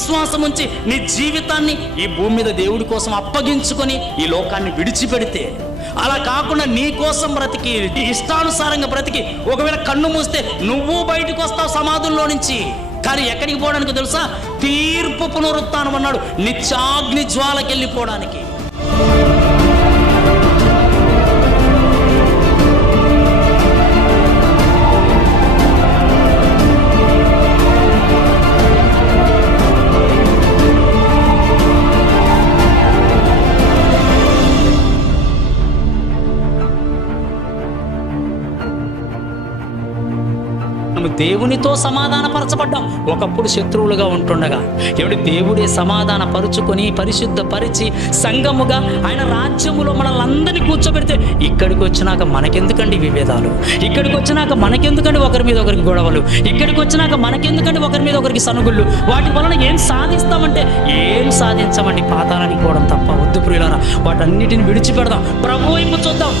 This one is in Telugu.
విశ్వాసం ఉంచి నీ జీవితాన్ని ఈ భూమి మీద దేవుడి కోసం అప్పగించుకొని ఈ లోకాన్ని విడిచిపెడితే, అలా కాకుండా నీ కోసం బ్రతికి ఇష్టానుసారంగా బ్రతికి ఒకవేళ కన్ను మూస్తే నువ్వు బయటకు వస్తావు సమాధుల్లో నుంచి. కానీ ఎక్కడికి పోవడానికి తెలుసా? తీర్పు పునరుత్థానం అన్నాడు, నిత్యాగ్ని జ్వాలకి వెళ్ళిపోవడానికి. దేవునితో సమాధానపరచబడ్డాం. ఒకప్పుడు శత్రువులుగా ఉంటుండగా ఎవడు దేవుడే సమాధాన పరుచుకొని పరిశుద్ధపరిచి సంఘముగా ఆయన రాజ్యములో మనల్ని అందరినీ కూర్చోబెడితే, ఇక్కడికి వచ్చినాక మనకెందుకండి విభేదాలు? ఇక్కడికి వచ్చినాక మనకెందుకండి ఒకరి మీద ఒకరికి గొడవలు? ఇక్కడికి వచ్చినాక మనకెందుకండి ఒకరి మీద ఒకరికి సనుగుళ్ళు? వాటి వలన ఏం సాధిస్తామంటే ఏం సాధించమండి, పాతాళానికి పోవడం తప్ప. వద్దు ప్రియులారా, వాటన్నిటిని విడిచిపెడదాం, ప్రభు వైపు చూద్దాం.